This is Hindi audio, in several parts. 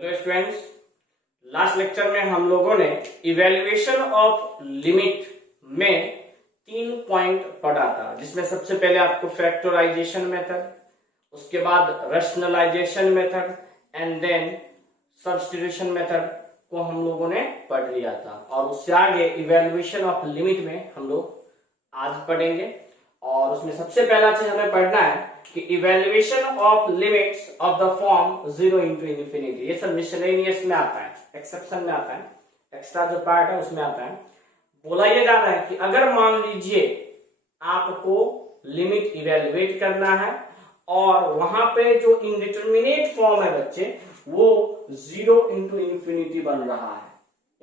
हेलो स्टूडेंट्स, लास्ट लेक्चर में हम लोगों ने इवेल्युएशन ऑफ लिमिट में 3 पॉइंट पढ़ा था, जिसमें सबसे पहले आपको फैक्टराइजेशन मेथड, उसके बाद rationalisation method and then substitution method को हम लोगों ने पढ़ लिया था। और उससे आगे इवेल्युएशन ऑफ लिमिट में हम लोग आज पढ़ेंगे। और उसमें सबसे पहला चीज हमें पढ़ना है कि evaluation of limits of the form 0 into infinity. ये सब मिसलेनियस में आता है, एक्सेप्शन में आता है, एक्स्ट्रा जो पार्ट है उसमें आता है। बोला ये जा रहा है कि अगर मान लीजिए आपको लिमिट इवेल्युएट करना है और वहां पे जो इनडिटरमिनेट फॉर्म है बच्चे वो 0 into इंफिनिटी बन रहा है,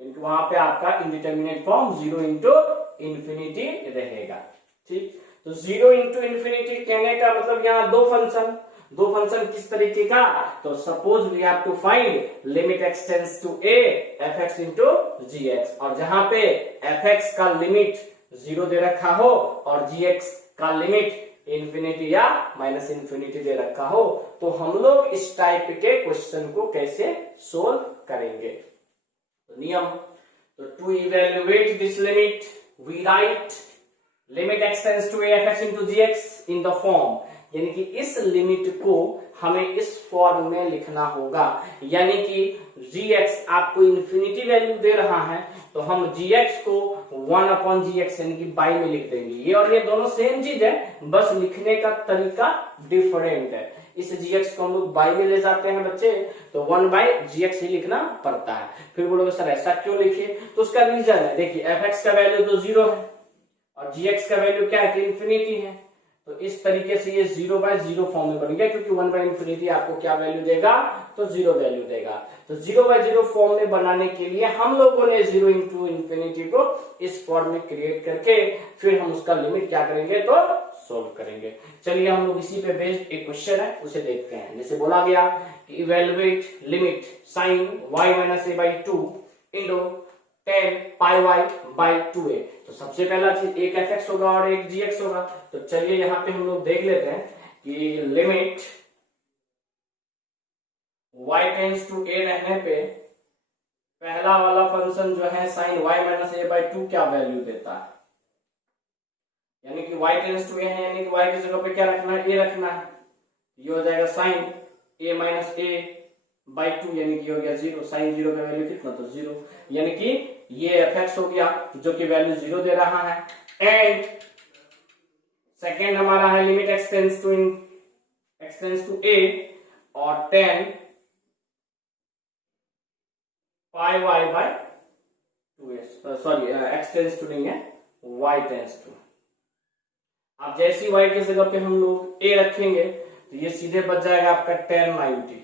क्योंकि वहां पे आपका इनडिटरमिनेट फॉर्म 0 into इंफिनिटी रहेगा। ठीक, तो 0 into इंफिनिटी कहने का मतलब यहाँ दो फंक्शन किस तरीके का, तो suppose we have to find limit x tends to a fx into gx, और जहां पे fx का लिमिट 0 दे रखा हो और gx का लिमिट इंफिनिटी या माइनस इंफिनिटी दे रखा हो, तो हम लोग इस टाइप के क्वेश्चन को कैसे सोल्व करेंगे। तो नियम, तो to evaluate this limit we write limit x tends to a fx into gx in the form, यानी कि इस लिमिट को हमें इस फॉर्म में लिखना होगा। यानी कि gx आपको इंफिनिटी वैल्यू दे रहा है तो हम gx को 1 upon gx यानी कि बाई में लिख देंगे। ये और ये दोनों सेम चीज है, बस लिखने का तरीका डिफरेंट है। इस gx को हम लोग बाई में ले जाते हैं बच्चे, तो 1/gx ही लिखना पड़ता है। फिर बोलोगे सर ऐसा क्यों लिखिए, तो उसका रीजन है, देखिए fx का वैल्यू तो 0 है और gx का वैल्यू क्या है कि इंफिनिटी है, तो इस तरीके से ये 0/0 फॉर्म में बन गया, क्योंकि 1/इंफिनिटी आपको क्या वैल्यू देगा, तो 0 वैल्यू देगा। तो 0/0 फॉर्म में बनाने के लिए हम लोगों ने 0 into इंफिनिटी को इस फॉर्म में क्रिएट करके फिर हम उसका लिमिट क्या करेंगे, तो सोल्व करेंगे। चलिए हम लोग इसी पे बेस्ड एक क्वेश्चन है उसे देखते हैं। जैसे बोला गया कि evaluate limit sin y - a/2 into tan pi y by 2a। तो सबसे पहला चीज एक fx होगा और एक gx होगा। तो चलिए यहाँ पे हम लोग देख लेते हैं कि limit y tends to a रहने पे पहला वाला फंक्शन जो है sin y - a/2 क्या वैल्यू देता है, यानी कि y टेंड्स टू a है, यानी कि y की जगह पे क्या रखना है, a रखना है। ये हो जाएगा sin a - a/2 यानी कि हो गया 0। sin 0 का वैल्यू कितना, तो 0, यानी कि ये fx हो गया जो कि वैल्यू 0 दे रहा है। एंड सेकेंड हमारा है limit x tends to a और tan pi y/2a, sorry x tends to नहीं है, y टेंड्स टू। अब जैसी y की जगह पे हम लोग a रखेंगे तो ये सीधे बच जाएगा आपका tan 90,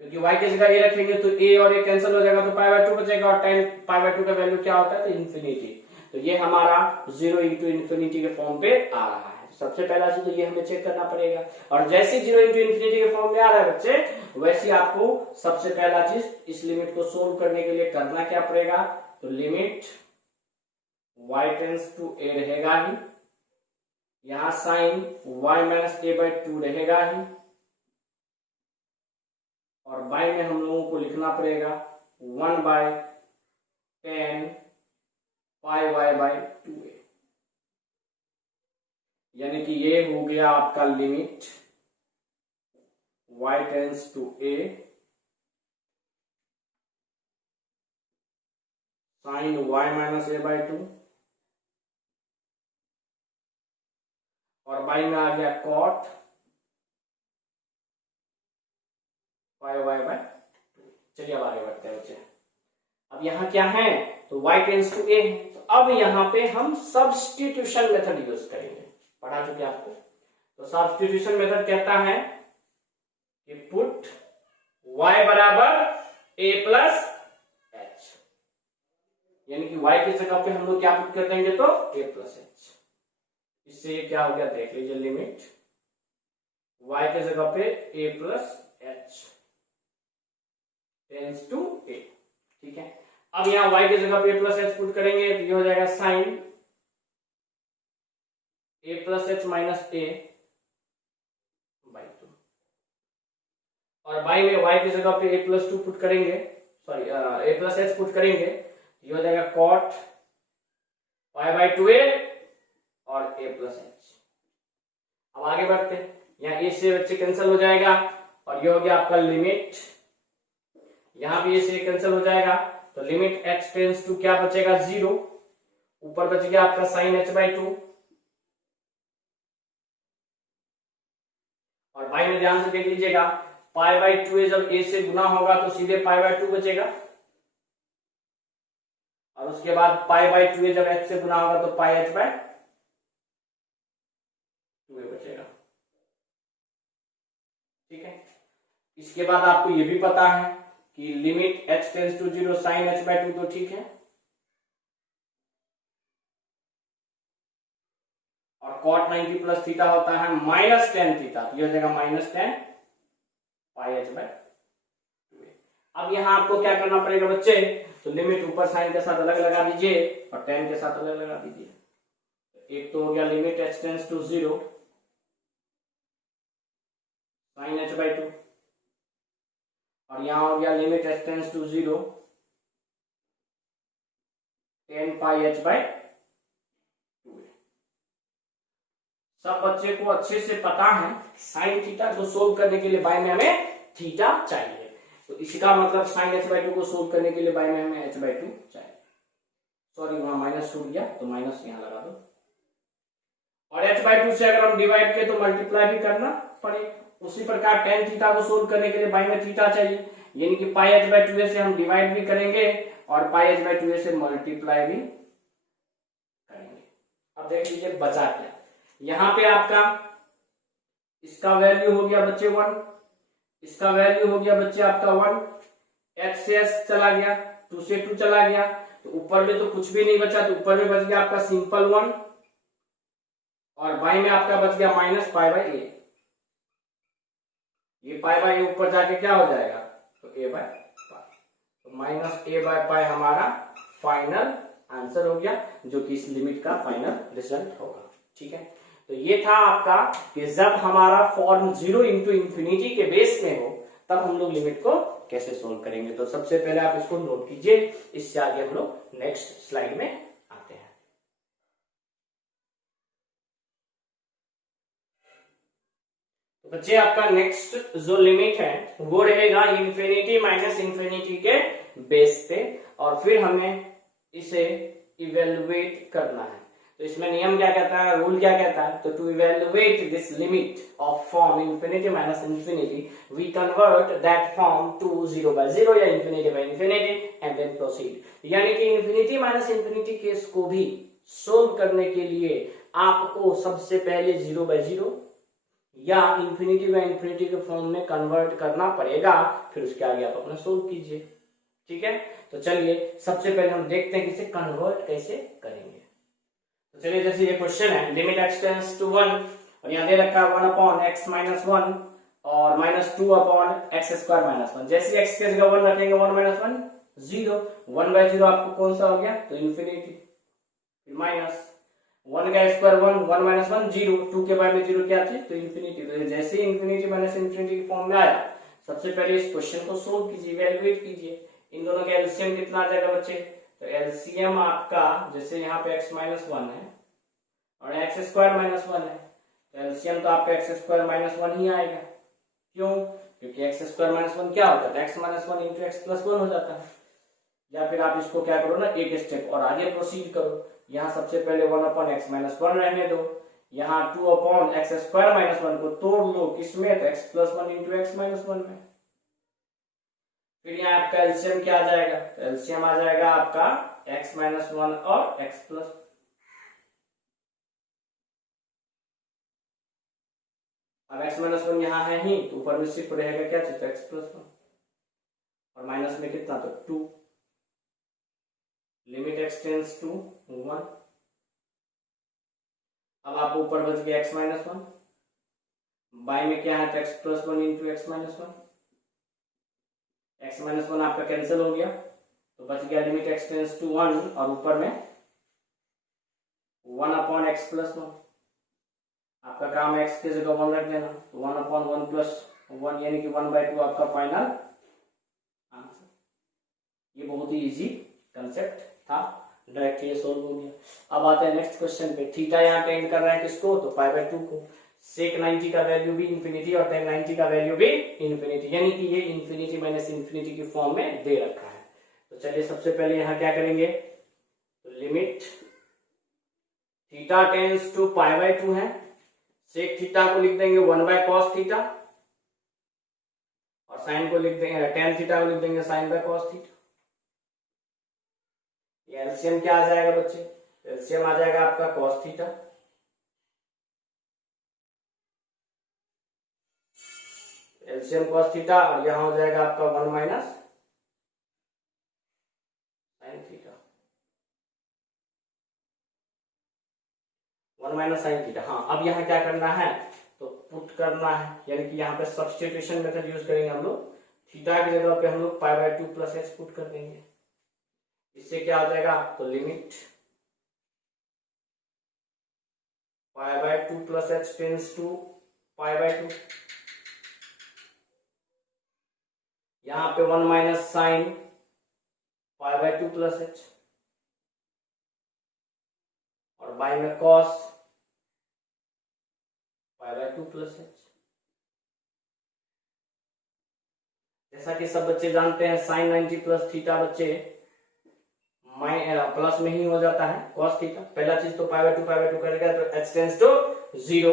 क्योंकि y की जगह a रखेंगे तो a और a कैंसिल हो जाएगा तो π/2 बचेगा, और tan π/2 का वैल्यू क्या होता है, तो इंफिनिटी। तो ये हमारा 0 into इंफिनिटी के फॉर्म पे आ रहा है। सबसे पहला चीज तो ये हमें चेक करना पड़ेगा, और जैसे 0 into इंफिनिटी के फॉर्म में आ रहा है बच्चे, वैसे आपको सबसे पहला चीज इस लिमिट को सोल्व करने के लिए करना क्या पड़ेगा, तो limit y tends to a रहेगा ही, यहां sin y - a/2 रहेगा ही, और बाई में हम लोगों को लिखना पड़ेगा 1/tan pi y/2a, यानी कि ये हो गया आपका limit y tends to a sin y - a/2, और बाई में आ गया cot pi y/2। चलिए अब आगे बढ़ते हैं बच्चे। अब यहाँ क्या है, तो y टेंड्स टू a है, तो अब यहाँ पे हम सब्स्टिट्यूशन मेथड यूज करेंगे, पढ़ा चुके आपको। तो सब्स्टिट्यूशन मेथड कहता है कि पुट y बराबर a प्लस h, यानी कि y की जगह पे हम लोग क्या पुट कर देंगे, तो a प्लस h। इससे ये क्या हो गया, देख लीजिए, लिमिट y की जगह पे a plus h tends to a। ठीक है, अब यहाँ y की जगह पे a प्लस h पुट करेंगे तो ये हो जाएगा sin a plus h minus a/2। और बाई में y की जगह पे a+2 पुट करेंगे, सॉरी a+h पुट करेंगे, ये हो जाएगा cot y/2a और a+h। अब आगे बढ़ते हैं, यहाँ a से बच्चे कैंसिल हो जाएगा और ये हो गया आपका लिमिट, यहाँ भी a से कैंसिल हो जाएगा तो लिमिट h टेंड्स टू क्या बचेगा 0, ऊपर बच गया आपका sin h/2 और बाई में ध्यान से देख लीजिएगा π/2a जब a से गुना होगा तो सीधे π/2 बचेगा और उसके बाद π/2a जब h से गुना होगा तो πh/2a बचेगा। ठीक है, इसके बाद आपको ये भी पता है कि limit h tends to 0 sin h/2 तो ठीक है, और cot 90 प्लस थीटा होता है -tan थीटा, तो ये हो जाएगा -tan πh/2a। अब यहां आपको क्या करना पड़ेगा बच्चे, तो लिमिट ऊपर साइन के साथ अलग लगा दीजिए और tan के साथ अलग लगा दीजिए। एक तो हो गया limit h tends to 0 sin h/2 और यहां हो गया limit h tends to 0 tan πh/2। सब बच्चे को अच्छे से पता है साइन थीटा को सोल्व करने के लिए बाई में हमें थीटा चाहिए, तो इसका मतलब साइन h/2 को सोल्व करने के लिए बाई में हमें h/2 चाहिए। सॉरी वहां माइनस छूट गया तो माइनस यहां लगा दो, और h/2 से अगर हम डिवाइड करें तो मल्टीप्लाई भी करना पड़ेगा। उसी प्रकार tan थीटा को सोल्व करने के लिए बाई में थीटा चाहिए, यानी कि πh/2a से हम डिवाइड भी करेंगे और πh/2a से मल्टीप्लाई भी करेंगे। अब देख लीजिए बचा क्या, यहां पे आपका इसका वैल्यू हो गया बच्चे 1, इसका वैल्यू हो गया बच्चे आपका 1, h से s चला गया, 2 से 2 चला गया, तो ऊपर में तो कुछ भी नहीं बचा, तो ऊपर में बच गया आपका सिंपल 1 और बाई में आपका बच गया -π/a। ये π/a ऊपर जाके क्या हो जाएगा, तो a/π, तो -a/π हमारा फाइनल आंसर हो गया, जो कि इस लिमिट का फाइनल रिजल्ट होगा। ठीक है, तो ये था आपका कि जब हमारा फॉर्म 0 इंटू इंफिनिटी के बेस में हो तब हम लोग लिमिट को कैसे सोल्व करेंगे। तो सबसे पहले आप इसको नोट कीजिए, इससे आगे हम लोग नेक्स्ट स्लाइड में आते हैं। तो बच्चे आपका नेक्स्ट जो लिमिट है वो रहेगा इंफिनिटी माइनस इंफिनिटी के बेस पे, और फिर हमें इसे इवेलुएट करना है। तो इसमें नियम क्या कहता है, रूल क्या कहता है, तो to evaluate this limit of form infinity minus infinity we convert that form to 0/0 या infinity by infinity and then proceed. यानी कि इंफिनिटी माइनस इंफिनिटी केस को भी सोल्व करने के लिए आपको सबसे पहले 0/0 या इंफिनिटी बाय इंफिनिटी के फॉर्म में कन्वर्ट करना पड़ेगा, फिर उसके आगे आप अपना सोल्व कीजिए। ठीक है, तो चलिए सबसे पहले हम देखते हैं कि इसे कन्वर्ट कैसे करेंगे। तो चलिए जैसे ये क्वेश्चन है, लिमिट x टेंड्स टू 1 और यहाँ दे रखा है 1/x-1 और -2/x² -1। जैसे x के जगह 1 रखेंगे 1 - 1 0, 1/0 आपको कौन सा हो गया, तो इंफिनिटी, फिर माइनस 1 का स्क्वायर 1, 1 - 1 0, 2 के बाद में 0 क्या थी, तो इंफिनिटी। तो जैसे ही इंफिनिटी माइनस इंफिनिटी के फॉर्म में आया, सबसे पहले इस क्वेश्चन को सोल्व कीजिए, इवैल्यूएट कीजिए। इन दोनों का एलसीएम कितना आ जाएगा बच्चे, तो एलसीएम आपका जैसे यहाँ पे x - 1 है और x² -1 है, तो एलसीएम तो आपका x² -1 ही आएगा। क्यों, क्योंकि x² -1 क्या होता है, x - 1 इंटू x + 1 हो जाता है। या फिर आप इसको क्या करो ना, एक स्टेप और आगे प्रोसीड करो। यहाँ सबसे पहले 1/x - 1 रहने दो, यहाँ 2/x² -1 को तोड़ लो किसमें, तो x + 1 इंटू x - 1 में। फिर यहाँ आपका एलसीएम क्या आ जाएगा, तो एलसीएम आ जाएगा आपका x - 1 और x + 1। अब x - 1 यहाँ है ही, तो ऊपर में सिर्फ रहेगा क्या चीज, x + 1 और माइनस में कितना, तो 2। Limit x tends to 1। अब आप ऊपर बच गया x - 1, बाई में क्या है, तो x + 1 इंटू x - 1। x - 1 आपका कैंसिल हो गया, तो बच गया लिमिट x टेंड्स टू 1 और ऊपर में 1/x + 1। आपका काम x की जगह 1 रख देना, तो 1/1 + 1 यानी कि 1/2 आपका फाइनल आंसर। ये बहुत ही इजी कंसेप्ट था, डायरेक्ट ये सोल्व हो गया। अब आते हैं नेक्स्ट क्वेश्चन पे। थीटा यहाँ टेंड कर रहा है किसको, तो π/2 को। सेक 90 का वैल्यू भी इंफिनिटी और tan 90 का वैल्यू भी इंफिनिटी, यानी कि ये इंफिनिटी माइनस इंफिनिटी की फॉर्म में दे रखा है। तो चलिए सबसे पहले यहाँ क्या करेंगे, तो लिमिट थीटा टेंड्स टू π/2 है, सेक थीटा को लिख देंगे 1/cos थीटा और साइन को लिख देंगे, tan थीटा को लिख देंगे sin/cos थीटा। ये एलसीएम क्या आ जाएगा बच्चे, एलसीएम आ जाएगा आपका cos theta, LCM cos theta, और यहां हो जाएगा आपका 1 minus sine theta, 1 minus sine theta. हाँ, अब यहाँ क्या करना है, तो पुट करना है, यानी कि यहाँ पे सब्स्टिट्यूशन मेथड यूज करेंगे हम लोग। थीटा की जगह पे हम लोग π/2 प्लस h पुट कर देंगे। इससे क्या हो जाएगा, तो limit π/2 plus h tends to π/2, यहाँ पे 1 माइनस साइन π/2 प्लस h और बाई में cos π/2 प्लस h। जैसा कि सब बच्चे जानते हैं साइन 90 प्लस थीटा बच्चे प्लस में ही हो जाता है cos थीटा। पहला चीज तो π/2 करेगा तो h टेंड्स टू 0,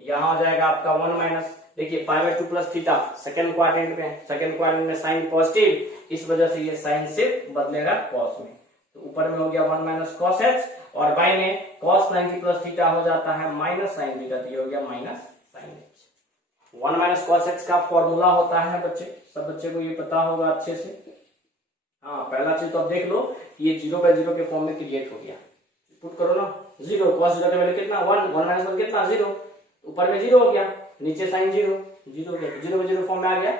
यहां हो जाएगा आपका 1 माइनस, देखिए π/2 प्लस थीटा सेकंड क्वाड्रेंट में, सेकंड क्वाड्रेंट में साइन पॉजिटिव, इस वजह से ये साइन सिर्फ बदलेगा cos में, तो ऊपर में हो गया 1 माइनस cos h और बाई में cos 90 प्लस थीटा हो जाता है माइनस साइन थीटा, तो ये हो गया minus sine h। 1 minus cos h का फॉर्मूला होता है बच्चे, सब बच्चे को ये पता होगा अच्छे से। हाँ, पहला चीज तो अब देख लो कि ये 0/0 के फॉर्म में क्रिएट हो गया, पुट करो ना 0, cos 0 का वैल्यू कितना 1, 1 माइनस 1 कितना 0, ऊपर में 0 हो गया, नीचे साइन 0, 0/0 फॉर्म में आ गया।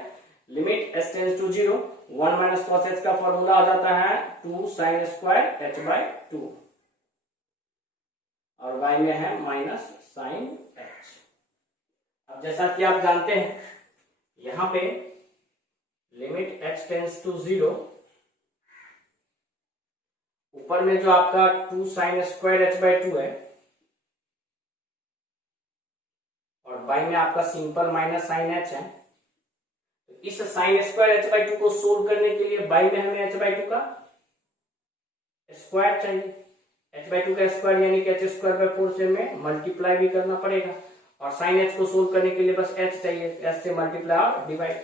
Limit s tends to 0, 1 minus cos h का फॉर्मूला हो जाता है 2 sin स्क्वायर h/2 और y में है माइनस साइन h। अब जैसा कि आप जानते हैं यहां पे लिमिट h टेंड्स टू 0, ऊपर में जो आपका 2 sin स्क्वायर h/2 है और बाई में आपका सिंपल माइनस साइन h है। तो इस साइन स्क्वायर h/2 को सोल्व करने के लिए बाई में हमें h/2 का स्क्वायर चाहिए, h/2 का स्क्वायर यानी कि h²/4 से हमें मल्टीप्लाई भी करना पड़ेगा, और साइन h को सोल्व करने के लिए बस h चाहिए, h से मल्टीप्लाई और डिवाइड।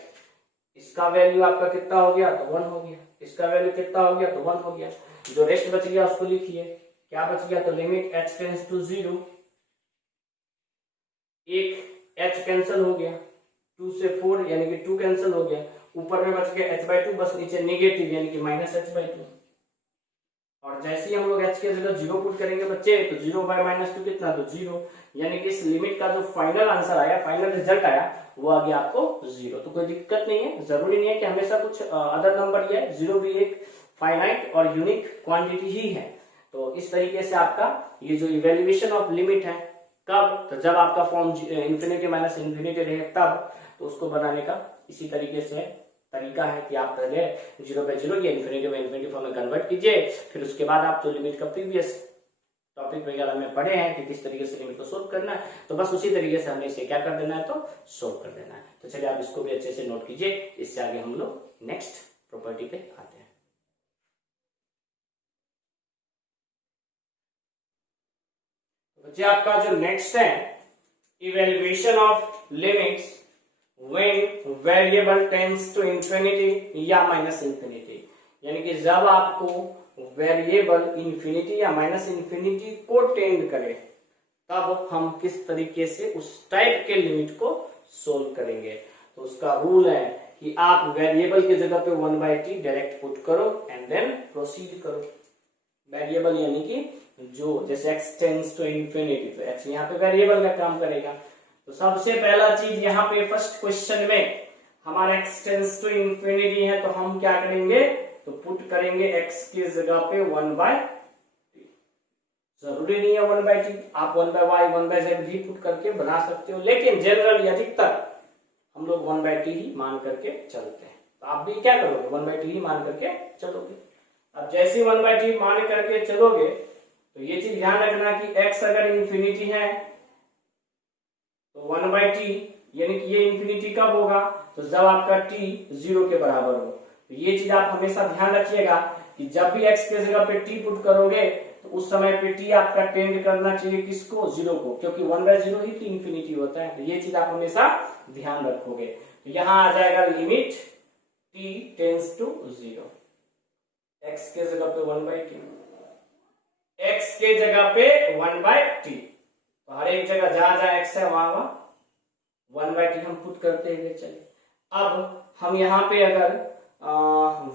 इसका वैल्यू आपका कितना हो गया, तो 1 हो गया, इसका वैल्यू कितना हो गया, तो 1 हो गया। जो रेस्ट बच गया उसको लिखिए, क्या बच गया, तो लिमिट h टेंड्स टू 0, एक h कैंसिल हो गया, 2 से 4 यानी कि 2 कैंसिल हो गया, ऊपर में बच गया h/2, बस नीचे नेगेटिव यानी कि माइनस h/2। और जैसे ही हम लोग h के जगह 0 पुट करेंगे बच्चे, तो 0/-2 कितना, तो 0, यानी कि इस लिमिट का जो फाइनल आंसर आया, फाइनल रिजल्ट आया, वो आ गया आपको 0। तो कोई दिक्कत नहीं है, जरूरी नहीं है कि हमेशा कुछ अदर नंबर ही है, 0 भी एक फाइनाइट और यूनिक क्वांटिटी ही है। तो इस तरीके से आपका ये जो इवेल्युएशन ऑफ लिमिट है, कब, तो जब आपका फॉर्म इंफिनिटी माइनस इंफिनिटी रहे तब, तो उसको बनाने का इसी तरीके से तरीका है कि आप पहले 0/0 या इंफिनिटी में इंफिनिटी फॉर्म में कन्वर्ट कीजिए, फिर उसके बाद आप जो लिमिट का प्रीवियस टॉपिक वगैरह में पढ़े हैं कि किस तरीके से लिमिट को सोल्व करना है, तो बस उसी तरीके से हमें इसे क्या कर देना है, तो सोल्व कर देना है। तो चलिए आप इसको भी अच्छे से नोट कीजिए, इससे आगे हम लोग नेक्स्ट प्रॉपर्टी पे आते हैं। बच्चे आपका जो नेक्स्ट है, evaluation of limits when variable tends to infinity या माइनस इंफिनिटी, यानी कि जब आपको वेरिएबल इंफिनिटी या माइनस इंफिनिटी को टेंड करे, तब हम किस तरीके से उस टाइप के लिमिट को सोल्व करेंगे। तो उसका रूल है कि आप वेरिएबल की जगह पे 1/t डायरेक्ट पुट करो एंड देन प्रोसीड करो। वेरिएबल यानी कि जो जैसे x टेंड्स टू इंफिनिटी, तो x यहाँ पे वेरिएबल का काम करेगा। तो सबसे पहला चीज यहाँ पे फर्स्ट क्वेश्चन में हमारा x टेंड्स टू इंफिनिटी है, तो हम क्या करेंगे, तो पुट करेंगे x की जगह पे 1/t। जरूरी नहीं है 1/t, आप 1/y 1/z भी पुट करके बना सकते हो, लेकिन जनरली अधिकतर हम लोग 1/t ही मान करके चलते हैं। तो आप भी क्या करोगे, 1/t ही मान करके चलोगे। अब जैसे 1/t मान करके चलोगे तो ये चीज ध्यान रखना कि x अगर इंफिनिटी है तो 1/t, यानी कि ये इंफिनिटी कब होगा, तो जब आपका t 0 के बराबर हो। तो ये चीज आप हमेशा ध्यान रखिएगा कि जब भी x के जगह पे t पुट करोगे तो उस समय पे t आपका टेंड करना चाहिए किसको, 0 को, क्योंकि 1/0 ही तो इंफिनिटी होता है। तो ये चीज आप हमेशा ध्यान रखोगे। तो यहां आ जाएगा limit t tends to 0, x के जगह पे 1/t, x के जगह पे 1/t। तो हर एक जगह जहां जहां x है वहां 1/t हम पुट करते हुए चले। अब हम यहाँ पे अगर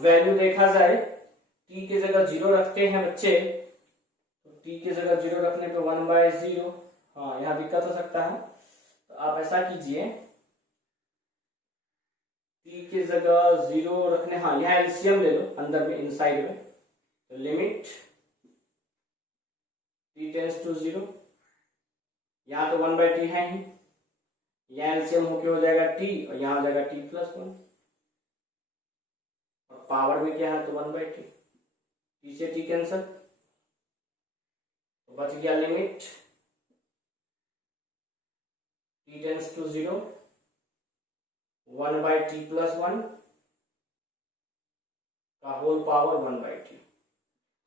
वैल्यू देखा जाए, t के जगह 0 रखते हैं बच्चे, तो t के जगह 0 रखने पे 1/0, हाँ यहाँ दिक्कत हो सकता है। तो आप ऐसा कीजिए, t के जगह 0 रखने, हाँ यहाँ एलसीएम ले लो अंदर में, इनसाइड में। तो लिमिट t टेंड्स टू 0, यहाँ तो 1/t है ही, यहाँ एलसीएम होके हो जाएगा t और यहाँ हो जाएगा t+1, और पावर में क्या है तो 1/t, t से t कैंसल, तो बच गया limit t tends to 0, 1/t+1 का होल पावर 1/t।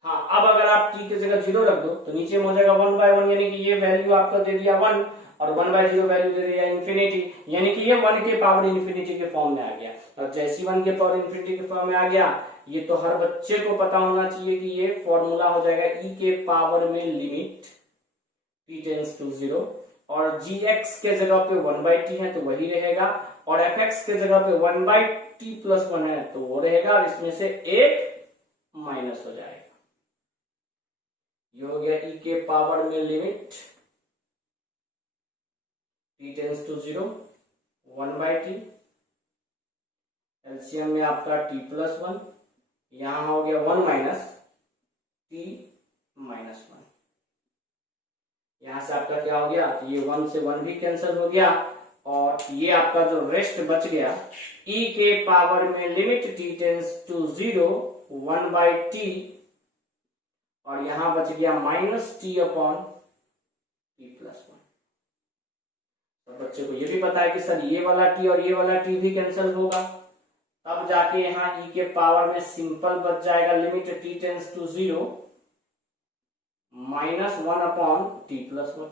हाँ, अब अगर आप t के जगह 0 रख दो तो नीचे में हो जाएगा 1/1, यानी कि ये वैल्यू आपका दे दिया 1 और 1/0 वैल्यू दे दिया इंफिनिटी, यानी कि ये 1 के पावर इंफिनिटी के फॉर्म में आ गया। और जैसे 1 के पावर इंफिनिटी के फॉर्म में आ गया, ये तो हर बच्चे को पता होना चाहिए कि ये फॉर्मूला हो जाएगा e के पावर में लिमिट t टेंड्स टू 0, और gx के जगह पे 1/t है तो वही रहेगा, और fx के जगह पे 1/t+1 है तो वो रहेगा, और इसमें से एक माइनस हो जाएगा। ये हो गया e के पावर में limit t tends to 0, 1/t, LCM में आपका t+1, यहां हो गया 1 माइनस t-1, यहां से आपका क्या हो गया, तो ये 1 से 1 भी कैंसिल हो गया, और ये आपका जो रेस्ट बच गया e के पावर में limit t tends to 0, 1/t, और यहां बच गया -t/t+1। तो बच्चे को ये भी पता है कि सर ये वाला t और ये वाला t भी कैंसिल होगा, तब जाके यहाँ e के पावर में सिंपल बच जाएगा limit t tends to 0, -1/t+1।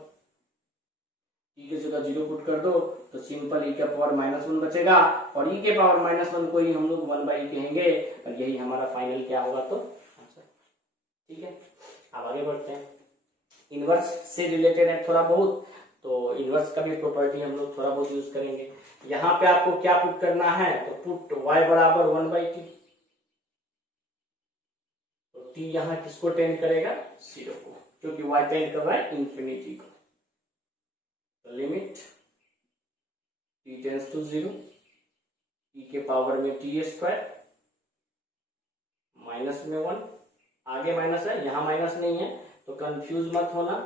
e के जगह 0 पुट कर दो तो सिंपल e के पावर -1 बचेगा, और e के पावर -1 को ही हम लोग 1/e कहेंगे, और यही हमारा फाइनल क्या होगा तो आंसर। ठीक है, अब आगे बढ़ते हैं। इनवर्स से रिलेटेड है थोड़ा बहुत, तो इनवर्स का भी प्रॉपर्टी हम लोग थोड़ा बहुत यूज करेंगे। यहाँ पे आपको क्या पुट करना है, तो पुट y बराबर 1/t, तो t यहाँ किसको टेंड करेगा, 0 को, क्योंकy टेंड कर रहा है इंफिनिटी को। तो limit t tends to 0, e के पावर में t², माइनस में 1, आगे माइनस है यहाँ माइनस नहीं है तो कंफ्यूज मत होना,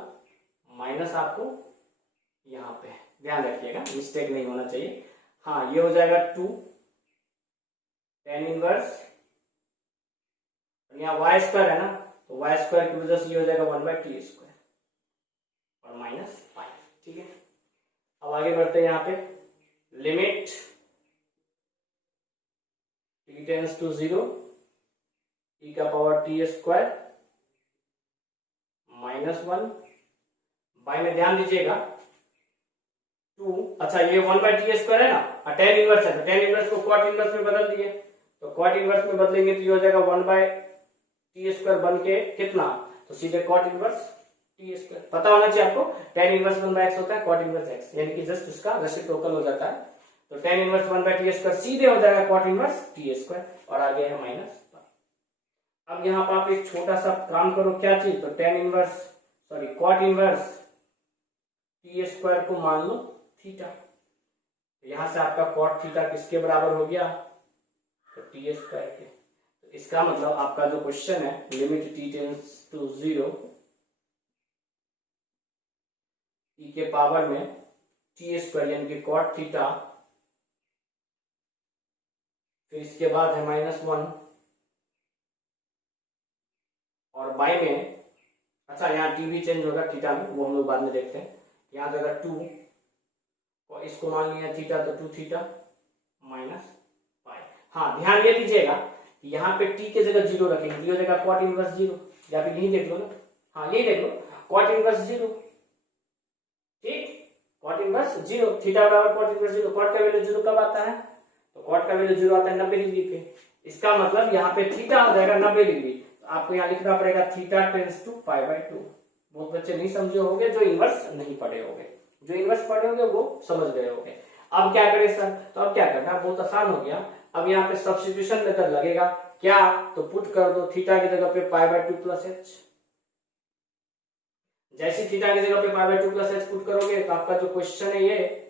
माइनस आपको यहाँ पे ध्यान रखिएगा, मिस्टेक नहीं होना चाहिए। हाँ, ये हो जाएगा 2 tan इनवर्स, यहाँ y² है ना, तो y² की वजह से ये हो जाएगा 1/t² और -5। ठीक है, अब आगे बढ़ते हैं। यहाँ पे limit t tends to 0, e का पावर t² -1, बाई में ध्यान दीजिएगा 2, अच्छा ये 1/t² है ना, tan इनवर्स है तो tan इनवर्स को cot इनवर्स में बदल दिए, तो cot इनवर्स में बदलेंगे तो ये हो जाएगा 1/t² बन के कितना, तो सीधे cot इनवर्स t²। पता होना चाहिए आपको tan इनवर्स 1/x होता है, cot इनवर्स x, यानी कि जस्ट उसका रेसिप्रोकल हो जाता है। तो tan इनवर्स 1/t² सीधे हो जाएगा cot इनवर्स t², और आगे है माइनस। अब यहाँ पर आप एक छोटा सा काम करो, क्या चीज, तो cot इनवर्स t² को मान लो थीटा, यहां से आपका cot थीटा किसके बराबर हो गया, तो t² के। तो इसका मतलब आपका जो क्वेश्चन है limit t tends to 0, e के पावर में t² यानी कि cot थीटा फिर इसके बाद है -1 और बाई में, अच्छा यहाँ टी भी चेंज होगा थीटा में, वो हम लोग बाद में देखते हैं। यहाँ जाएगा 2 और इसको मान लिया थीटा तो 2 थीटा माइनस पाई। हाँ ध्यान ये दीजिएगा कि यहाँ पे टी के जगह 0 रखेंगे, हो जाएगा cot इनवर्स 0, या फिर यही देख लो ना, हाँ यही देख लो cot इनवर्स 0, ठीक, cot इनवर्स 0, थीटा बराबर cot इनवर्स 0। cot का वैल्यू 0 कब आता है? तो cot का वैल्यू 0 आता है 90 डिग्री पे। इसका मतलब यहाँ पे थीटा हो जाएगा 90 डिग्री, तो आपको यहाँ लिखना पड़ेगा थीटा टेंस टू π/2। बहुत बच्चे नहीं समझे होंगे जो इनवर्स नहीं पढ़े होंगे, जो इनवर्स पढ़े होंगे वो समझ गए होंगे। अब क्या करें सर? तो अब क्या करना है, बहुत आसान हो गया। अब यहाँ पे सब्स्टिट्यूशन मेथड लगेगा, क्या? तो पुट कर दो थीटा की जगह पे π/2 प्लस h। जैसे थीटा की जगह पे π/2 प्लस h पुट करोगे तो आपका जो क्वेश्चन है ये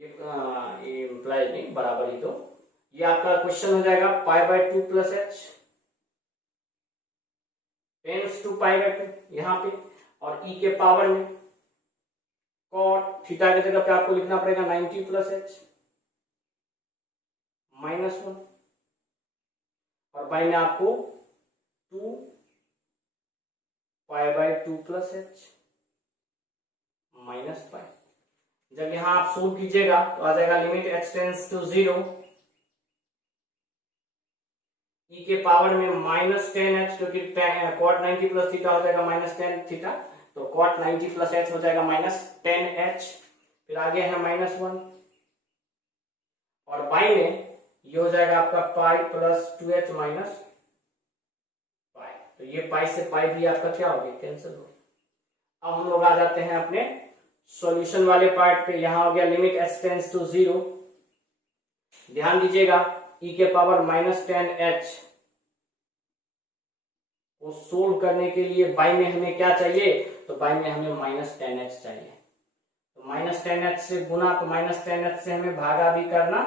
इम्प्लाइज नहीं, बराबर ही, तो ये आपका क्वेश्चन हो जाएगा π/2 प्लस h टेंस टू π/2 यहाँ पे, और e के पावर में cot थीटा की जगह पे आपको लिखना पड़ेगा 90 प्लस h -1 और बाई में आपको 2 π/2 प्लस h माइनस पाई। जब यहां आप सोल्व कीजिएगा तो आ जाएगा limit x tends to 0, e के पावर में -10h, क्योंकि cot 90 प्लस थीटा हो जाएगा -10 थीटा, तो cot 90 प्लस h हो जाएगा -10h। फिर आगे है -1 और बाई में ये हो जाएगा आपका pi plus 2h minus pi, तो ये पाई से पाई भी आपका क्या हो गया, कैंसिल हो गया। अब हम लोग आ जाते हैं अपने सॉल्यूशन वाले पार्ट पे। यहां हो गया लिमिट h टेंस टू 0, ध्यान दीजिएगा e के पावर -10h को सोल्व करने के लिए बाई में हमें क्या चाहिए, तो बाई में हमें -10h चाहिए, तो -10h से गुना, तो -10h से हमें भागा भी करना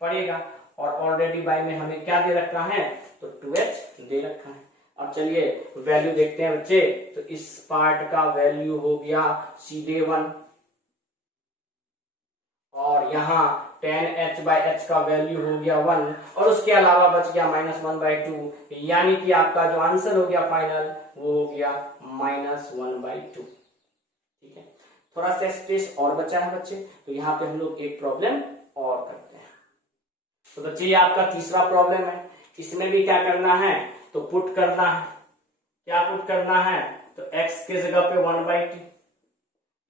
पड़ेगा, और ऑलरेडी बाई में हमें क्या दे रखा है, तो 2h दे रखा है। अब चलिए वैल्यू देखते हैं बच्चे, तो इस पार्ट का वैल्यू हो गया सीधे 1, और यहाँ 10h/h का वैल्यू हो गया 1, और उसके अलावा बच गया -1/2, यानी कि आपका जो आंसर हो गया फाइनल वो हो गया -1/2। ठीक है, थोड़ा सा स्पेस और बचा है बच्चे, तो यहाँ पे हम लोग एक प्रॉब्लम और करते हैं। तो बच्चे ये आपका तीसरा प्रॉब्लम है, इसमें भी क्या करना है, तो पुट करना है। क्या पुट करना है, तो x के जगह पे 1/t,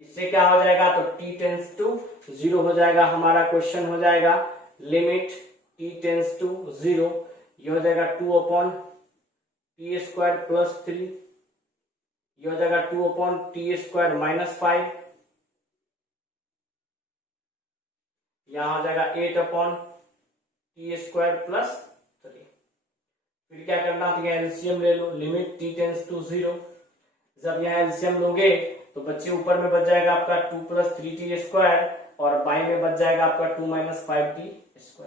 इससे क्या हो जाएगा, तो t टेंस टू 0 हो जाएगा। हमारा क्वेश्चन हो जाएगा लिमिट t टेंस टू 0, ये हो जाएगा 2/t² प्लस 3, ये हो जाएगा 2/t² माइनस 5, यहां हो जाएगा 8/t² प्लस 3। फिर क्या करना, तो एलसीएम ले लो, लिमिट t टेंस टू 0। जब यहाँ एलसीएम लोगे तो बच्चे ऊपर में बच जाएगा आपका 2 प्लस 3t² और बाई में बच जाएगा आपका 2 माइनस 5t²,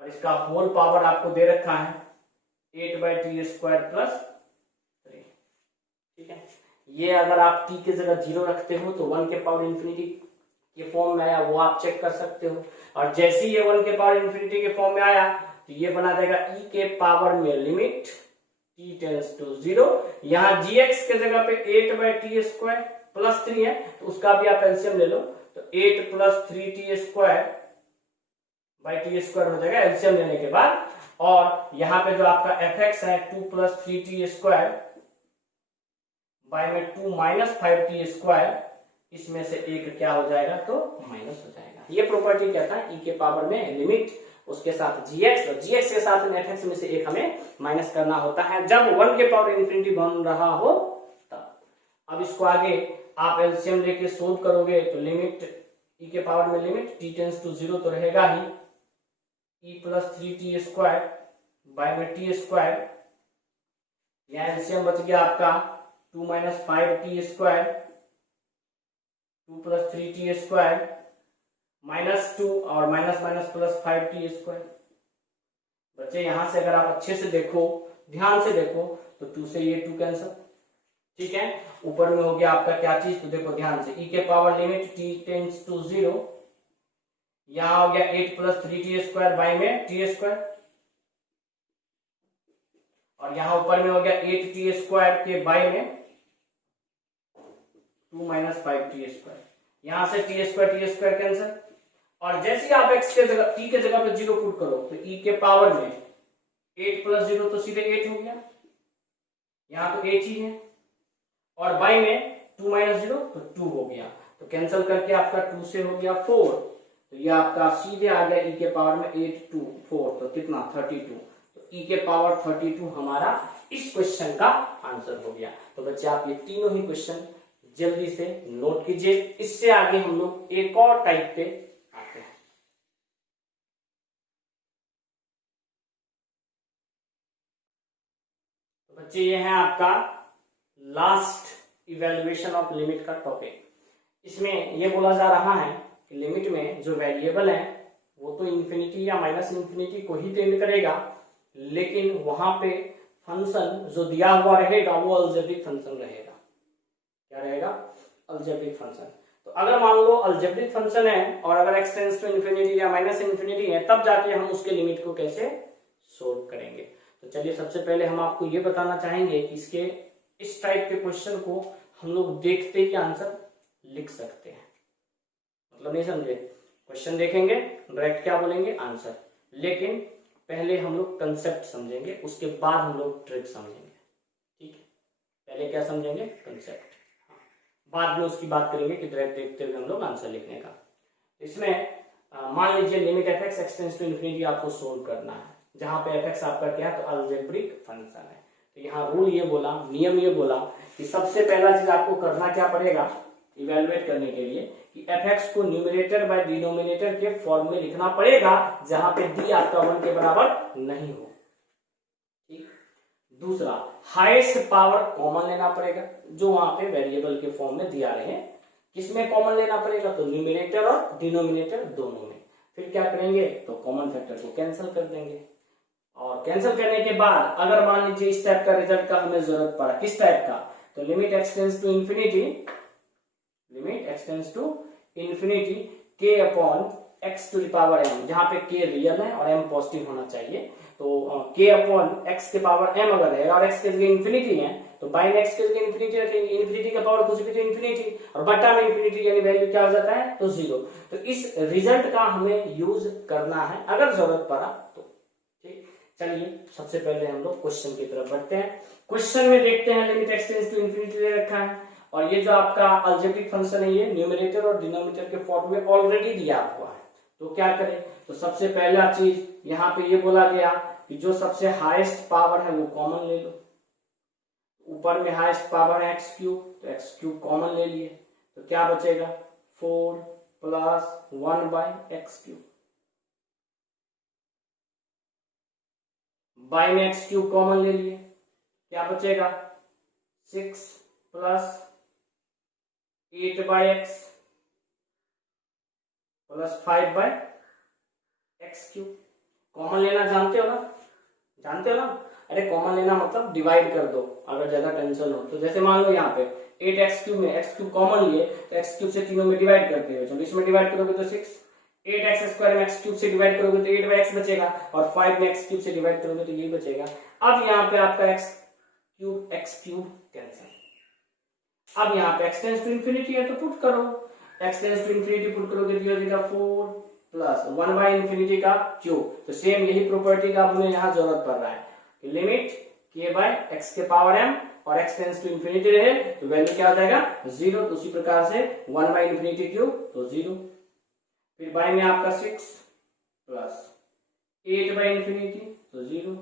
और इसका होल पावर आपको दे रखा है 8/t² प्लस 3। ठीक है, ये अगर आप t के जगह 0 रखते हो तो 1 के पावर इंफिनिटी के फॉर्म में आया, वो आप चेक कर सकते हो, और जैसे ही ये 1 के पावर इंफिनिटी के फॉर्म में आया तो ये बना देगा e के पावर में लिमिट t टेंस टू 0। यहाँ gx के जगह पे 8/t² प्लस 3 है, तो उसका भी आप एलसीएम ले लो, तो 8 प्लस 3t² हो जाएगा एलसीएम लेने के बाद। और यहाँ पे जो आपका fx है 2 प्लस 3t² बाई में 2 माइनस 5t², इसमें से एक क्या हो जाएगा, तो माइनस हो जाएगा। ये प्रॉपर्टी क्या था, e के पावर में लिमिट, उसके साथ gx, और gx के साथ में fx में से एक हमें माइनस करना होता है जब 1 के पावर इंफिनिटी बन रहा हो तब। अब इसको आगे आप एलसीएम लेके सोल्व करोगे तो लिमिट e के पावर में लिमिट t टेंस टू 0 तो रहेगा ही, e प्लस 3t² बाई में t², यहाँ एलसीएम बच गया आपका 2 minus 5t², 2 plus 3t² minus 2 और माइनस माइनस प्लस 5t²। बच्चे यहां से अगर आप अच्छे से देखो, ध्यान से देखो, तो 2 से ये 2 कैंसिल। ठीक है, ऊपर में हो गया आपका क्या चीज, तो देखो ध्यान से, e के power limit t tends to 0, यहां हो गया 8 प्लस 3t² बाई में t², और यहां ऊपर में हो गया 8t² के बाई में 2 माइनस 5t²। यहां से t² कैंसिल, और जैसे ही आप x के जगह t के जगह पे 0 पुट करो तो e के पावर में 8 प्लस 0 तो सीधे 8 हो गया, यहां तो 8 ही है, और बाई में 2 माइनस 0 तो 2 हो गया, तो कैंसिल करके आपका 2 से हो गया 4, तो ये आपका सीधे आ गया e के पावर में 8 2 4, तो कितना 32, तो e के पावर 32 हमारा इस क्वेश्चन का आंसर हो गया। तो बच्चे आप ये तीनों ही क्वेश्चन जल्दी से नोट कीजिए, इससे आगे हम लोग एक और टाइप पे आते हैं। तो बच्चे ये है आपका लास्ट इवेल्युएशन ऑफ लिमिट का टॉपिक। इसमें ये बोला जा रहा है कि लिमिट में जो वेरिएबल है वो तो इंफिनिटी या माइनस इंफिनिटी को ही टेंड करेगा, लेकिन वहां पे फंक्शन जो दिया हुआ रहेगा वो अलजेब्रिक फंक्शन रहेगा। क्या रहेगा? Algebraic function. तो अगर मान लो अलजेब्रिक फंक्शन है और अगर x टेंड्स टू इंफिनिटी या माइनस इंफिनिटी है, तब जाके हम उसके लिमिट को कैसे सोल्व करेंगे। तो चलिए सबसे पहले हम आपको ये बताना चाहेंगे कि इसके इस टाइप के क्वेश्चन को हम लोग देखते ही आंसर लिख सकते हैं। मतलब नहीं समझे? क्वेश्चन देखेंगे डायरेक्ट क्या बोलेंगे आंसर, लेकिन पहले हम लोग कंसेप्ट समझेंगे, उसके बाद हम लोग ट्रिक समझेंगे। ठीक है, पहले क्या समझेंगे? कंसेप्ट, बाद में उसकी बात करेंगे कि डायरेक्ट देखते हुए हम लोग आंसर लिखने का। इसमें मान लीजिए limit fx x tends to infinity आपको सोल्व करना है, जहां पे fx आपका क्या है? तो अलजेब्रिक फंक्शन है। तो यहाँ रूल ये बोला, नियम ये बोला कि सबसे पहला चीज आपको करना क्या पड़ेगा इवेलुएट करने के लिए कि fx को न्यूमरेटर बाय डिनोमिनेटर के फॉर्म में लिखना पड़ेगा, जहां पे d आपका 1 के बराबर नहीं हो। ठीक, दूसरा हाईएस्ट पावर कॉमन लेना पड़ेगा, जो वहां पे वेरिएबल के फॉर्म में दिया रहे। किसमें कॉमन लेना पड़ेगा? तो न्यूमरेटर और डिनोमिनेटर दोनों में। फिर क्या करेंगे? तो कॉमन फैक्टर को कैंसिल कर देंगे, और कैंसिल करने के बाद अगर मान लीजिए इस टाइप का रिजल्ट का हमें जरूरत पड़ा, किस टाइप का? तो limit x tends to infinity, limit x tends to infinity k upon x to the power m, जहां पे k रियल है और m पॉजिटिव होना चाहिए। तो k अपॉन x के पावर m अगर है और x के जगह इंफिनिटी है तो बाई में x के जगह इंफिनिटी रखेंगे, इंफिनिटी का पावर कुछ भी तो इंफिनिटी, और बटा में इंफिनिटी यानी वैल्यू क्या हो जाता है? तो 0। तो इस रिजल्ट का हमें यूज करना है अगर जरूरत पड़ा तो। ठीक, चलिए सबसे पहले हम लोग क्वेश्चन की तरफ बढ़ते हैं। क्वेश्चन में देखते हैं limit x tends to infinity दे रखा है, और ये जो आपका अलजेब्रिक फंक्शन है ये न्यूमरेटर और डिनोमिनेटर के फॉर्म में ऑलरेडी दिया हुआ है। तो क्या करें? तो सबसे पहला चीज यहाँ पे ये बोला गया कि जो सबसे हाईएस्ट पावर है वो कॉमन ले लो। ऊपर में हाईएस्ट पावर है x क्यूब, तो x क्यूब कॉमन ले लिए, तो क्या बचेगा? 4 plus 1 by x cube, by में एक्स क्यूब कॉमन ले लिए, क्या बचेगा? 6 plus 8 by x plus 5 by x cube. Common लेना जानते हो ना? जानते हो ना? अरे कॉमन लेना मतलब डिवाइड कर दो अगर ज्यादा टेंशन हो तो। जैसे मान लो यहाँ पे 8x क्यूब में x क्यूब कॉमन लिए, तो x क्यूब से तीनों में डिवाइड करते हुए चलो इसमें डिवाइड करोगे तो 6, 8x स्क्वायर में x क्यूब से डिवाइड करोगे तो 8 बाई x बचेगा, और 5 में x क्यूब से डिवाइड करोगे तो यही बचेगा। अब यहाँ पे आपका x क्यूब कैंसिल। अब यहाँ पे x टेंड्स टू इंफिनिटी है तो पुट करो, x tends to infinity put करोगे तो ये 4 प्लस 1 बाई इंफिनिटी का क्यूब। तो सेम यही प्रॉपर्टी का हमें यहाँ जरूरत पड़ रहा है, लिमिट k बाय x के पावर m और x टेंड्स टू इंफिनिटी रहे तो वैल्यू क्या हो जाएगा? 0। तो उसी प्रकार से 1 बाई इंफिनिटी क्यूब तो 0, फिर बाई में आपका 6 प्लस 8 बाई इंफिनिटी तो 0,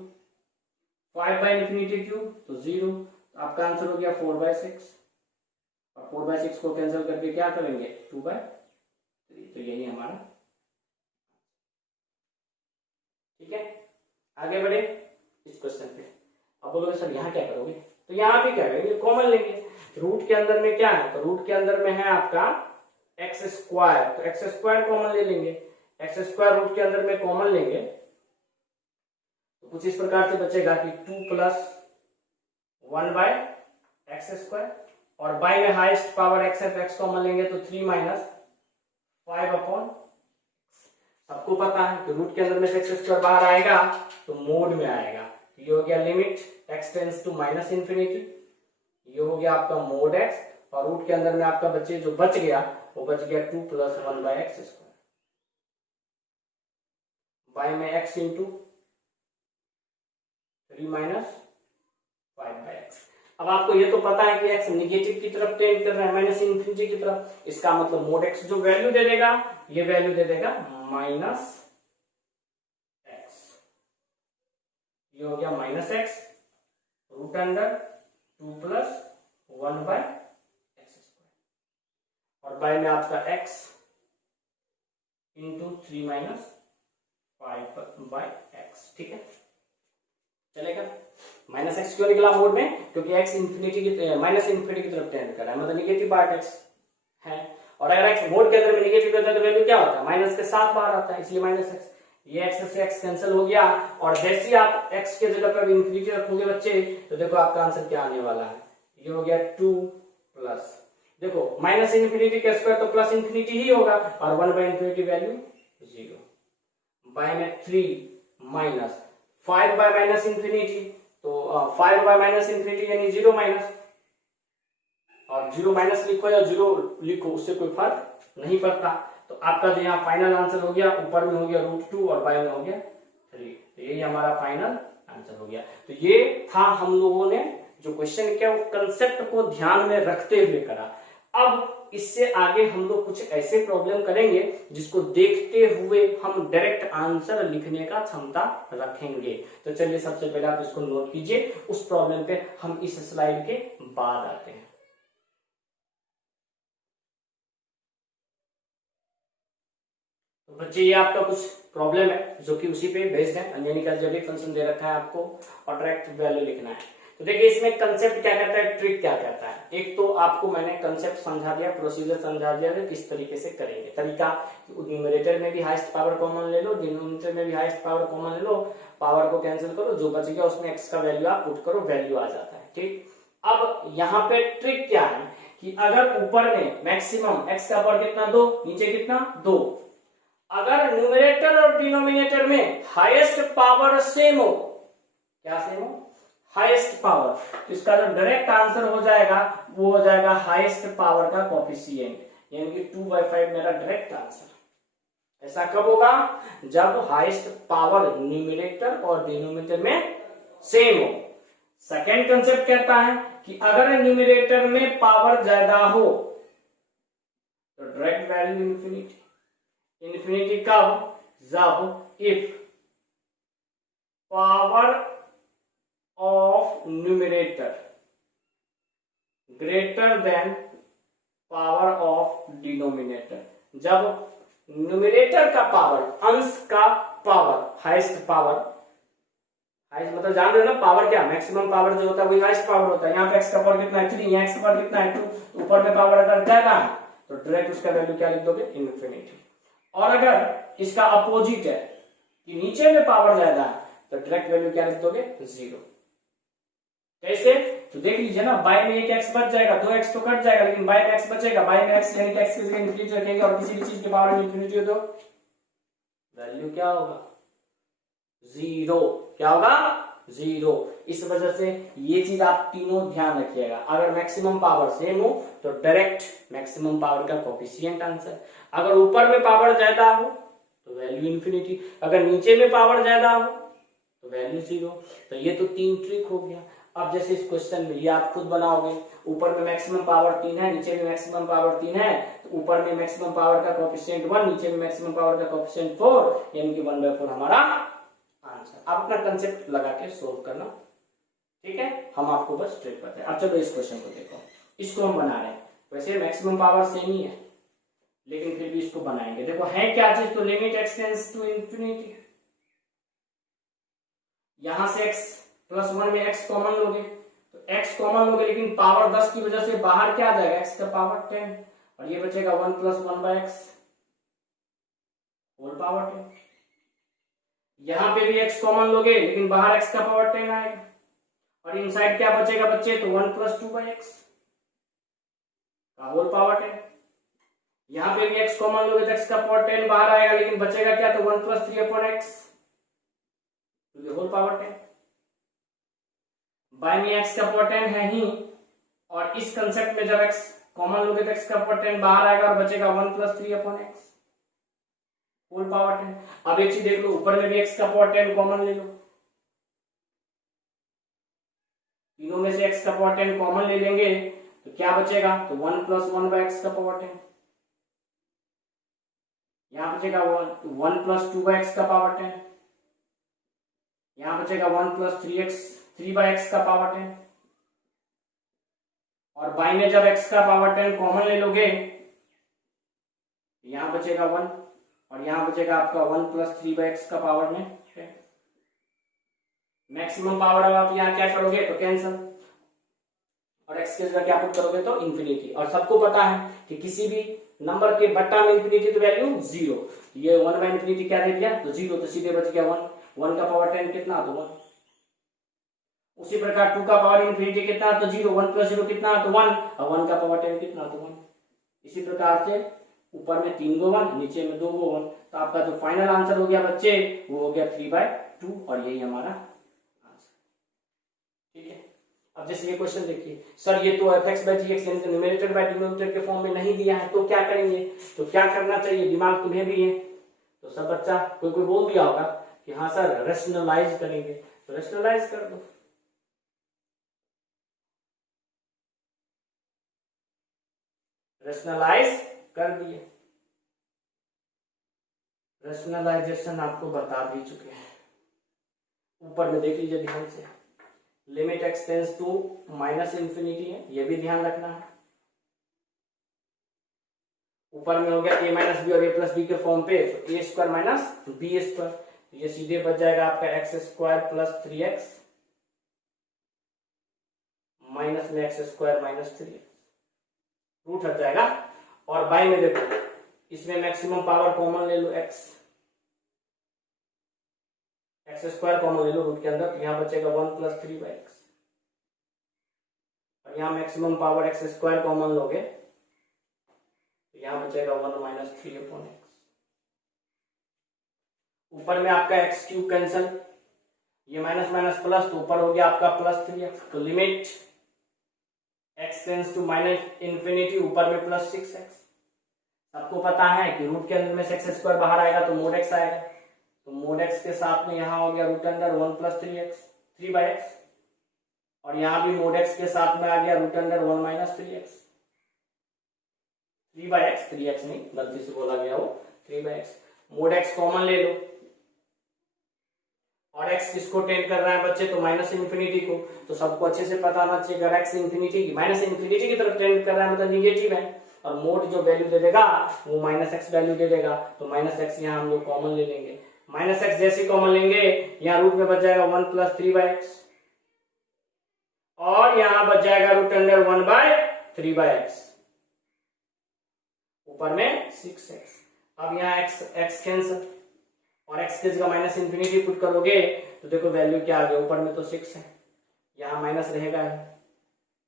5 बाई इंफिनिटी क्यूब तो 0। तो आपका आंसर हो गया 4 बाई 6, और 4 बाई 6 को कैंसिल करके क्या करेंगे? 2 बाई 3। तो यही हमारा। ठीक है, आगे बढ़े इस क्वेश्चन पे। अब बोलोगे सर यहाँ क्या करोगे? तो यहाँ भी क्या करेंगे? कॉमन लेंगे। रूट के अंदर में क्या है? तो रूट के अंदर में है आपका एक्स स्क्वायर, तो एक्स स्क्वायर कॉमन ले लेंगे। एक्स स्क्वायर रूट के अंदर में कॉमन लेंगे तो कुछ इस प्रकार से बचेगा कि 2 प्लस 1 बाय एक्स स्क्वायर, और बाई में हाईएस्ट पावर एक्स है तो एक्स कॉमन लेंगे तो 3 माइनस 5 अपॉन। सबको पता है कि रूट के अंदर में से एक्स स्क्वायर बाहर आएगा तो मोड में आएगा। ये हो गया limit x tends to minus infinity, ये हो गया आपका मोड एक्स, और रूट के अंदर में आपका बच्चे जो बच गया वो बच गया 2 + 1/x स्क्वायर, बाय में x इंटू 3 - 5/x। अब आपको ये तो पता है कि x निगेटिव की तरफ टेंड कर रहा है, माइनस इन्फिनिटी की तरफ। इसका मतलब मोड x जो वैल्यू दे देगा, ये वैल्यू दे देगा -x, ये हो गया -x root under 2 + 1/x square, और बाय में आपका x इंटू 3 - 5/x। ठीक है, चलेगा। -x क्यों निकला मोड में? क्योंकि x इन्फिनिटी की माइनस इन्फिनिटी की तरफ टेंड कर रहा है, मतलब निगेटिव पार्ट x है, और अगर x मोड के अंदर में निगेटिव रहता है तो वैल्यू क्या होता है? माइनस के साथ बाहर आता है, इसलिए -x। ये x से x कैंसिल हो गया, और जैसे ही आप x के जगह पर इन्फिनिटी रखोगे बच्चे, तो देखो आपका आंसर क्या आने वाला है। ये हो गया 2 प्लस, देखो माइनस इन्फिनिटी का स्क्वायर तो प्लस इन्फिनिटी ही होगा, और 1/∞ वैल्यू 0, बाय में 3 माइनस 5/-∞, तो 5/-∞ यानी 0 माइनस, और 0 माइनस लिखो या 0 लिखो उससे कोई फर्क नहीं पड़ता। तो आपका जो यहाँ फाइनल आंसर हो गया, ऊपर में हो गया √2 और बाय में हो गया 3, तो यही हमारा फाइनल आंसर हो गया। तो ये था हम लोगों ने जो क्वेश्चन किया वो कंसेप्ट को ध्यान में रखते हुए करा। अब इससे आगे हम लोग कुछ ऐसे प्रॉब्लम करेंगे जिसको देखते हुए हम डायरेक्ट आंसर लिखने का क्षमता रखेंगे। तो चलिए सबसे पहले आप इसको नोट कीजिए, उस प्रॉब्लम पे हम इस स्लाइड के बाद आते हैं। तो बच्चे ये आपका कुछ प्रॉब्लम है जो कि उसी पे बेस्ड है, यानी कि अलजेब्रिक फंक्शन दे रखा है आपको और डायरेक्ट वैल्यू लिखना है। तो देखिए इसमें कंसेप्ट क्या कहता है, ट्रिक क्या कहता है। एक तो आपको मैंने कंसेप्ट समझा दिया, प्रोसीजर समझा दिया है किस तरीके से करेंगे। तरीका, न्यूमरेटर में भी हाईएस्ट पावर कॉमन ले लो, डिनोमिनेटर में भी हाईएस्ट पावर कॉमन ले लो, पावर को कैंसिल करो, जो बच गया उसमें एक्स का वैल्यू आप पुट करो, वैल्यू आ जाता है। ठीक, अब यहाँ पे ट्रिक क्या है कि अगर ऊपर में मैक्सिमम एक्स का पावर कितना 2, नीचे कितना 2, अगर न्यूमरेटर और डिनोमिनेटर में हाईएस्ट पावर सेम हो, क्या सेम हो, हाईएस्ट पावर, तो इसका जो डायरेक्ट आंसर हो जाएगा वो हो जाएगा हाईएस्ट पावर का कोफिशिएंट, यानी कि 2/5 मेरा डायरेक्ट आंसर। ऐसा कब होगा? जब हाईएस्ट पावर न्यूमरेटर और डिनोमिनेटर में सेम हो। सेकेंड कंसेप्ट कहता है कि अगर न्यूमरेटर में पावर ज्यादा हो तो डायरेक्ट वैल्यू इन्फिनिटी। इन्फिनिटी कब? जब if power of numerator greater than power of denominator. जब न्यूमरेटर का पावर, अंश का पावर, हाईएस्ट पावर, हाईएस्ट मतलब जान रहे हो ना पावर क्या, मैक्सिमम पावर जो होता है वही हाईएस्ट पावर होता है। यहाँ पे एक्स का पावर कितना है 3, यहाँ एक्स का पावर कितना है 2, ऊपर में पावर अगर ज्यादा है तो डायरेक्ट उसका वैल्यू क्या लिख दोगे? इन्फिनिटी। और अगर इसका अपोजिट है कि नीचे में पावर ज्यादा है तो डायरेक्ट वैल्यू क्या लिख दोगे? 0। कैसे? तो देख लीजिए ना, बाय में एक एक्स बच जाएगा, 2x तो कट जाएगा, लेकिन बाय में एक्स बचेगा। बाय में एक्स यानी कि एक्स की जगह इन्फिनिटी रखेंगे और किसी भी चीज के पावर में इन्फिनिटी हो तो वैल्यू क्या होगा? 0। क्या होगा? 0। इस वजह से ये चीज आप तीनों ध्यान रखिएगा। अगर मैक्सिमम पावर सेम हो तो डायरेक्ट मैक्सिमम पावर का कोफिशिएंट आंसर। अगर ऊपर में पावर ज्यादा हो तो वैल्यू इन्फिनिटी, अगर नीचे में पावर ज्यादा हो तो वैल्यू 0। तो ये तो 3 ट्रिक हो गया। अब जैसे इस क्वेश्चन में ये आप खुद बनाओगे, ऊपर में मैक्सिमम पावर 3 है, नीचे में मैक्सिमम पावर 3 है, तो ऊपर में मैक्सिमम पावर का कोफिशिएंट 1, नीचे में मैक्सिमम पावर का कोफिशिएंट 4, यानी कि 1/4 हमारा आंसर। आप अपना कंसेप्ट लगा के सोल्व करना, ठीक है। हम आपको बस ट्रिक बताते हैं। अब चलो इस क्वेश्चन को देखो, इसको हम बना रहे हैं। वैसे मैक्सिमम पावर सेम ही है लेकिन फिर भी इसको बनाएंगे। देखो है क्या चीज, तो limit x tends to infinity, यहां से x + 1 में x कॉमन लोगे तो x कॉमन लोगे, लेकिन पावर 10 की वजह से बाहर क्या आ जाएगा? x का पावर 10, और ये बचेगा 1 + 1/x होल पावर 10। यहां पे भी x कॉमन लोगे लेकिन बाहर x का पावर 10 आएगा, और इनसाइड क्या बचेगा बच्चे? तो 1 + 2/x का होल पावर 10। यहां पे भी x कॉमन लोगे तो x का पावर 10 बाहर आएगा, लेकिन बचेगा क्या, तो 1 + 3/x to the whole power 10। By में x का पावर 10 है ही, और इस कंसेप्ट में जब x कॉमन लोगे तो x का पावर 10 बाहर आएगा और बचेगा 1 + 3/x होल पावर 10। अब एक चीज देख लो, ऊपर में भी x का पावर 10 कॉमन ले लो, तीनों में से x का पावर 10 कॉमन ले लेंगे तो क्या बचेगा, तो 1 + 1/x का पावर 10। यहां बचेगा 1 + 2/x का पावर 10, यहां बचेगा 1 + 3/x का पावर 10, और बाई में जब x का पावर 10 कॉमन ले लोगे यहां बचेगा 1, और यहां बचेगा आपका 1 + 3/x का पावर में 10। मैक्सिमम पावर अब आप यहाँ क्या करोगे, तो कैंसल, और x की जगह क्या पुट करोगे, तो इंफिनिटी। और सबको पता है कि किसी भी नंबर के बट्टा में इंफिनिटी तो वैल्यू 0, ये 1/∞ क्या दे दिया, तो 0, तो सीधे बच गया 1। 1 का पावर 10 कितना, तो 1। उसी प्रकार 2 का पावर इंफिनिटी कितना, तो 0, 1 + 0 कितना, तो 1, और 1 का पावर 10 कितना, तो 1। इसी प्रकार से ऊपर में 3 गो 1, नीचे में 2 गो 1, तो आपका जो फाइनल आंसर हो गया बच्चे वो हो गया 3/2, और यही हमारा आंसर। ठीक है, अब जैसे ये क्वेश्चन देखिए, सर ये तो f(x/gx) यानी न्यूमरेटर बाय डिनोमिनेटर के फॉर्म में नहीं दिया है, तो क्या करेंगे, तो क्या करना चाहिए, दिमाग तुम्हें भी है, तो सब बच्चा कोई कोई बोल दिया होगा कि हाँ सर रेशनलाइज करेंगे, तो रेशनलाइज कर दो। रेशनलाइज कर दिए, रेशनलाइजेशन आपको बता भी चुके हैं। ऊपर में देख लीजिए ध्यान से, लिमिट x टेंड्स टू -∞ है, ये भी ध्यान रखना है। ऊपर में हो गया a - b और a + b के फॉर्म पे, तो a² - b², ये सीधे बच जाएगा आपका x² + 3x माइनस में x² - 3x, रूट हट जाएगा। और बाई में देखो, इसमें मैक्सिमम पावर कॉमन ले लो, x² कॉमन ले लो रूट के अंदर, तो यहां बचेगा 1 + 3/x, और यहां मैक्सिमम पावर x² कॉमन लोगे तो यहां बचेगा 1 - 3/x। ऊपर में आपका x³ कैंसल, ये माइनस माइनस प्लस, तो ऊपर हो गया आपका +3x, तो लिमिट x टेंड्स टू -∞, ऊपर में +6x। सबको पता है कि रूट के अंदर में से x² बाहर आएगा तो mod x आएगा, तो mod x के साथ में यहां हो गया रूट अंडर 1 + 3/x, और यहां भी mod x के साथ में आ गया रूट अंडर 1 - 3x। 3x नहीं, गलती से बोला गया वो 3x। mod x कॉमन ले लो, और x किसको टेंड कर रहा है बच्चे, तो -∞ को, तो सबको अच्छे से पता होना चाहिए अगर x ∞ की तरफ टेंड कर रहा है मतलब निगेटिव है, और मोड जो वैल्यू दे देगा वो -x वैल्यू दे देगा, तो -x यहाँ हम लोग कॉमन ले लेंगे। -x जैसे कॉमन लेंगे यहाँ रूट में बच जाएगा 1 + 3/x, और यहाँ बच जाएगा रूट अंडर 1/3/x, ऊपर में 6x। अब यहाँ x कैंसल, और x की जगह -∞ पुट करोगे तो देखो वैल्यू क्या आ गया, ऊपर में तो 6 है, यहाँ माइनस रहेगा।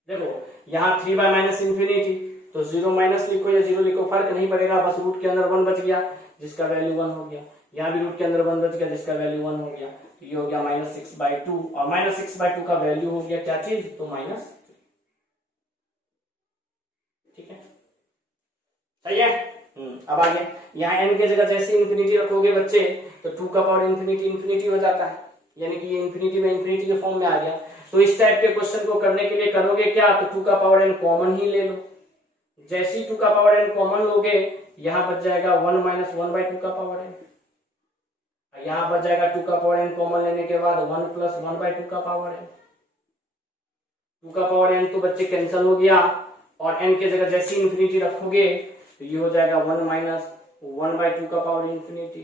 देखो यहाँ 3/-∞, तो 0 माइनस लिखो या 0 लिखो फर्क नहीं पड़ेगा, बस रूट के अंदर 1 बच गया जिसका वैल्यू 1 हो गया, यहाँ भी रूट के अंदर 1 बच गया जिसका वैल्यू 1 हो गया, तो ये हो गया -6/2, और -6/2 का वैल्यू हो गया क्या चीज, तो -3। ठीक है, सही है। अब आगे यहाँ n की जगह जैसे इंफिनिटी रखोगे बच्चे तो 2 का पावर इंफिनिटी हो जाता है, यानी कि ये इंफिनिटी में इंफिनिटी के फॉर्म में आ गया। तो इस टाइप के क्वेश्चन को करने के लिए करोगे क्या, तो 2 का पावर n कॉमन ही ले लो, जैसे ही 2 का पावर n कॉमन लोगे यहाँ बच जाएगा 1 - 1/2 का पावर n, यहाँ बच जाएगा 2 का पावर n कॉमन लेने के बाद 1 + 1/2 का पावर n। 2 का पावर n तो बच्चे कैंसिल हो गया, और n की जगह जैसे इंफिनिटी रखोगे तो ये हो जाएगा 1 - 1/2 का पावर इंफिनिटी,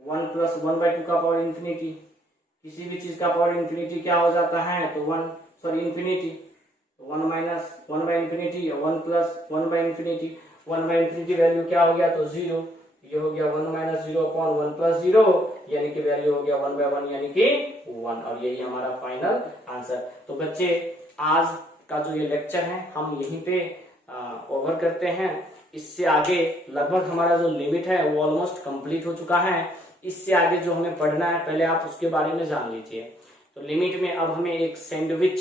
1 + 1/2 का पावर इंफिनिटी। किसी भी चीज का पावर इंफिनिटी क्या हो जाता है, तो इंफिनिटी, 1 - 1/∞, 1 + 1/∞, 1/∞ वैल्यू क्या हो गया, तो 0, ये हो गया 1 - 0/1 + 0, यानी कि वैल्यू हो गया 1/1 यानी कि 1, और यही हमारा फाइनल आंसर। तो बच्चे आज का जो ये लेक्चर है हम यहीं पे ओवर करते हैं, इससे आगे लगभग हमारा जो लिमिट है वो ऑलमोस्ट कंप्लीट हो चुका है। इससे आगे जो हमें पढ़ना है पहले आप उसके बारे में जान लीजिए। तो लिमिट में अब हमें एक सैंडविच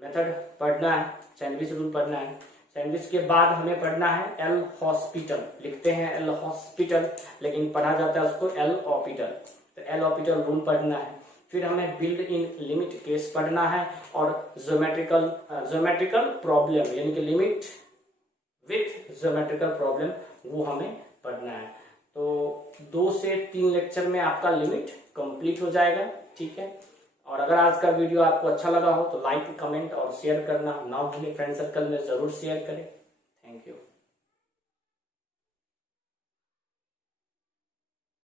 मेथड पढ़ना है, सैंडविच रूल पढ़ना है। सैंडविच के बाद हमें पढ़ना है एल हॉस्पिटल, लिखते हैं एल हॉस्पिटल लेकिन पढ़ा जाता है उसको एल ऑपिटल। तो एल ऑपिटल रूल पढ़ना है। फिर हमें बिल्ड इन लिमिट केस पढ़ना है और ज्योमेट्रिकल प्रॉब्लम यानी कि लिमिट विथ ज्योमेट्रिकल प्रॉब्लम वो हमें पढ़ना है। तो 2 से 3 लेक्चर में आपका लिमिट कंप्लीट हो जाएगा, ठीक है। और अगर आज का वीडियो आपको अच्छा लगा हो तो लाइक, कमेंट और शेयर करना ना भूलें। फ्रेंड सर्कल में जरूर शेयर करें। Thank you.